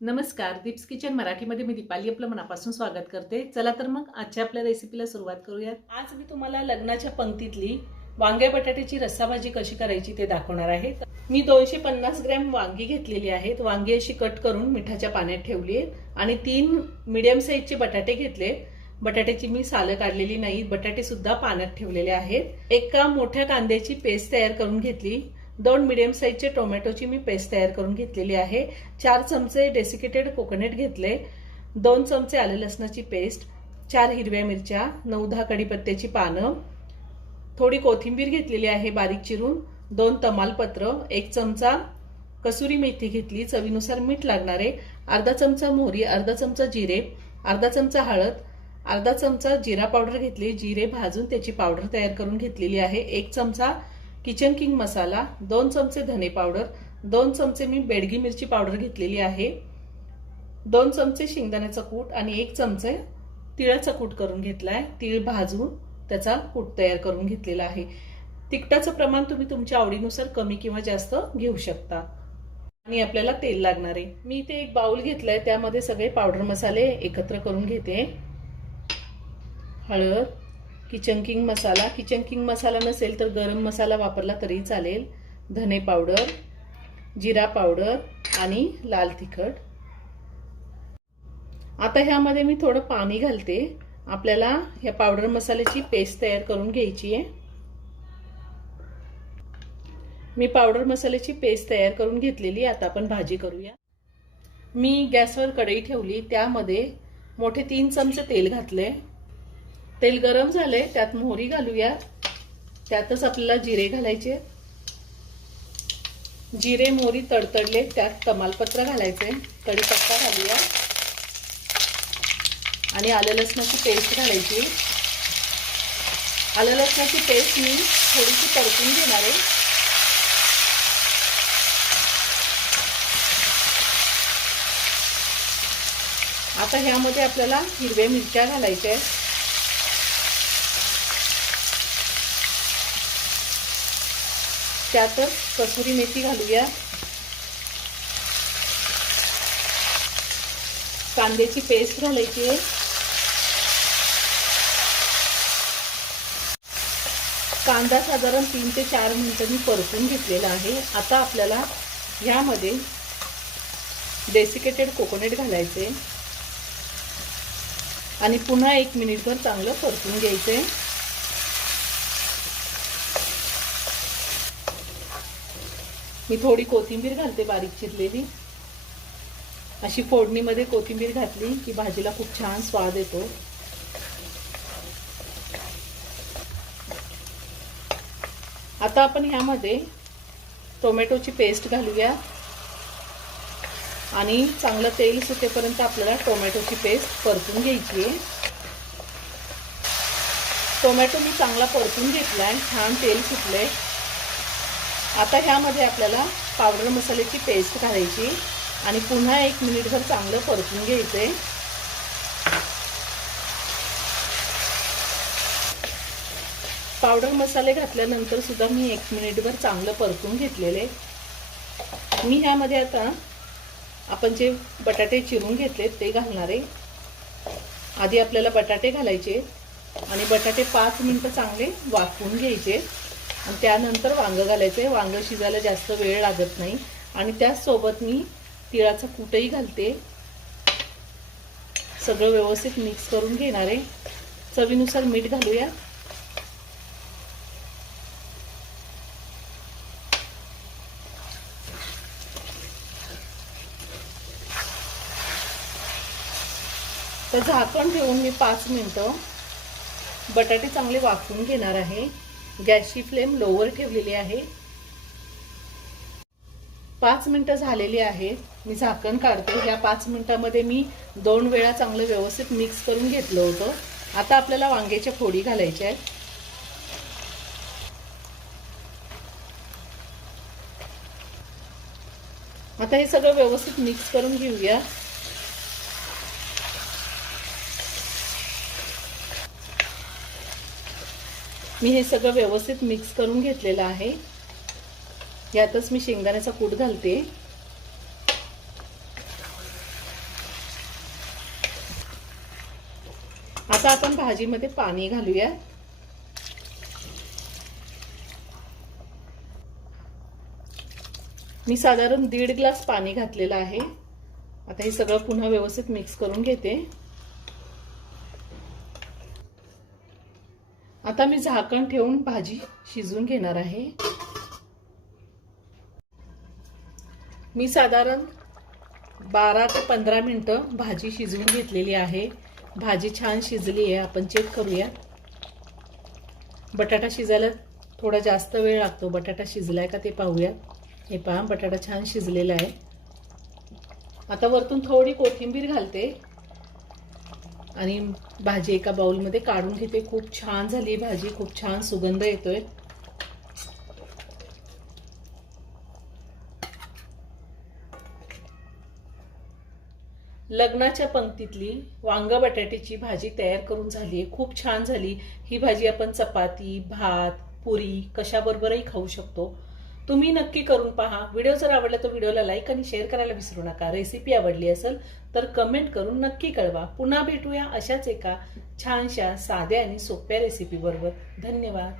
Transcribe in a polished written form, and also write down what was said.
नमस्कार, दीप्स किचन मराठीमध्ये मी दीपाली आपलं मनापासून स्वागत करते। चला तर मग आजच्या आपल्या रेसिपीला सुरुवात करूयात। आज मी तुम्हाला लग्नाच्या पंक्तीतली वांगे बटाट्याची रस्सा भाजी कशी करायची ते दाखवणार आहे। मी 250 ग्रॅम वांगी घेतलेली आहेत। वांगी अशी कट करून मिठाच्या पाण्यात ठेवली आहेत आणि 3 मीडियम साईजचे बटाटे घेतले। बटाट्याची मी सालं काढलेली नाही, बटाटे सुद्धा पाण्यात ठेवलेले आहेत। एका मोठ्या कांद्याची पेस्ट तयार करून घेतली। 2 मीडियम साईजचे टोमॅटोची मी पेस्ट तयार करून घेतलेली आहे। 4 चमचे डेसिकेटेड कोकोनट घेतले, 2 चमचे आले लसणाची पेस्ट, 4 हिरव्या मिरच्या, 9-10 कढीपत्त्याची पानं, थोडी कोथिंबीर घेतलेली आहे बारीक चिरून, 2 तमालपत्र, 1 चमचा कसुरी मेथी घेतली, चवीनुसार मीठ लागणार आहे, अर्धा चमचा मोहरी, अर्धा चमचा जिरे, अर्धा चमचा हळद, अर्धा चमचा जिरा पावडर घेतली, जिरे भाजून त्याची पावडर तयार करून घेतलेली आहे, 1 चमचा किचन किंग मसाला, 2 चमचे धने पावडर, 2 चमचे मी बेडगी मिरची पावडर घेतलेली आहे, 2 चमचे शेंगदाण्याचा कूट आणि 1 चमचे तिळाचा कूट करून घेतलाय। तीळ भाजून त्याचा कूट तयार करून घेतलेला आहे। तिखटाचं प्रमाण तुम्ही तुमच्या आवडीनुसार कमी किंवा जास्त घेऊ शकता। आणि आपल्याला तेल लागणार आहे। मी इथे एक बाउल घेतलाय, त्यामध्ये सगळे पावडर मसाले एकत्र करून घेते। हळद, किचन किंग मसाला, किचन किंग मसाला नसेल तर गरम मसाला वापरला तरी चालेल, धने पावडर, जिरा पावडर आणि लाल तिखट। आता ह्यामध्ये मी थोडं पाणी घालते। आपल्याला या पावडर मसाल्याची पेस्ट तयार करून घ्यायची आहे। मी पावडर मसाल्याची पेस्ट तयार करून घेतलेली। आता आपण भाजी करूया। मी गॅसवर कढई ठेवली, त्यामध्ये मोठे 3 चमचे तेल घातले। तेल गरम झाले, त्यात मोहरी घालूया, त्यातच आपल्याला जिरे घालायचे। जिरे मोहरी तडतडले, त्यात तमालपत्र घालायचे, कढीपत्ता घालूया आणि आलं लसणाची पेस्ट घालायची। आलं लसणाची पेस्ट मी थोडीशी परतून घेणार आहे। आता ह्यामध्ये आपल्याला हिरव्या मिरच्या घालायच्या आहेत, त्यातच कसुरी मेथी घालूया, कांद्याची पेस्ट घालायची आहे, कांदा साधारण 3 ते 4 मिनिटं मी परतून घेतलेला आहे। आता आपल्याला ह्यामध्ये डेसिकेटेड कोकोनट घालायचे आणि पुन्हा 1 मिनिटभर चांगलं परतून घ्यायचे। मी थोडी कोथिंबीर घालते बारीक चिरलेली। अशी फोडणीमध्ये कोथिंबीर घातली की भाजीला खूप छान स्वाद येतो। आता आपण ह्यामध्ये टोमॅटोची पेस्ट घालूया आणि चांगलं तेल सुटेपर्यंत आपल्याला टोमॅटोची पेस्ट परतून घ्यायची आहे। टोमॅटो मी चांगला परतून घेतलाय, छान तेल सुटले। आता ह्यामध्ये आपल्याला पावडर मसाल्याची पेस्ट घालायची आणि पुन्हा 1 मिनिटभर चांगलं परतून घ्यायचंय। पावडर मसाले घातल्यानंतर सुद्धा मी 1 मिनिटभर चांगलं परतून घेतलेले। मी ह्यामध्ये आता आपण जे बटाटे चिरून घेतलेत ते घालणार आहे। आधी आपल्याला बटाटे घालायचे आणि बटाटे 5 मिनिटं चांगले वाफवून घ्यायचे आणि त्यानंतर वांग घालायचे। वांग शिजायला जास्त वेळ लागत नाही आणि त्याचसोबत मी तिळाचा कूटही घालते। सगळं व्यवस्थित मिक्स करून घेणार आहे। चवीनुसार मीठ घालूया। तर झाकण ठेवून मी 5 मिनिटं बटाटे चांगले वाफवून घेणार आहे। गॅसची फ्लेम लोवर ठेवलेली आहे। 5 मिनिटं झालेली आहेत। मी झाकण काढते। ह्या 5 मिनिटांमध्ये मी 2 वेळा चांगलं व्यवस्थित मिक्स करून घेतलं होतं। आता आपल्याला वांग्याच्या फोडी घालायच्या आहेत। आता हे सगळं व्यवस्थित मिक्स करून घेऊया। मी हे सगळं व्यवस्थित मिक्स करून घेतलेलं आहे। यातच मी शेंगदाण्याचा कूट घालते। आता आपण भाजीमध्ये पाणी घालूया. मी साधारण 1.5 ग्लास पाणी घातलेलं आहे. आता हे सगळं पुन्हा व्यवस्थित मिक्स करून घेते. आता मी झाकण ठेवून भाजी शिजवून घेणार आहे. मी साधारण 12 ते 15 मिनिटं भाजी शिजवून घेतलेली आहे. भाजी छान शिजली आहे. आपण चेक करूया. बटाटा शिजायला थोडा जास्त वेळ लागतो. बटाटा शिजलाय का ते पाहूया. हे पहा, बटाटा छान शिजलेला आहे. आता वरतून थोडी कोथिंबीर घालते आणि भाजी एका बाउलमध्ये काढून घेते. खूप छान झाली भाजी, खूप छान सुगंध येतोय. लग्नाच्या पंक्तीतली वांग बटाट्याची भाजी तयार करून झाली आहे. खूप छान झाली. ही भाजी आपण चपाती, भात, पुरी कशाबरोबरही खाऊ शकतो. तुम्ही नक्की करून पहा. व्हिडिओ जर आवडला तर व्हिडिओला लाईक आणि शेअर करायला विसरू नका. रेसिपी आवडली असेल तर कमेंट करून नक्की कळवा. पुन्हा भेटूया अशाच एका छानशा साध्या आणि सोप्या रेसिपी बरोबर. धन्यवाद.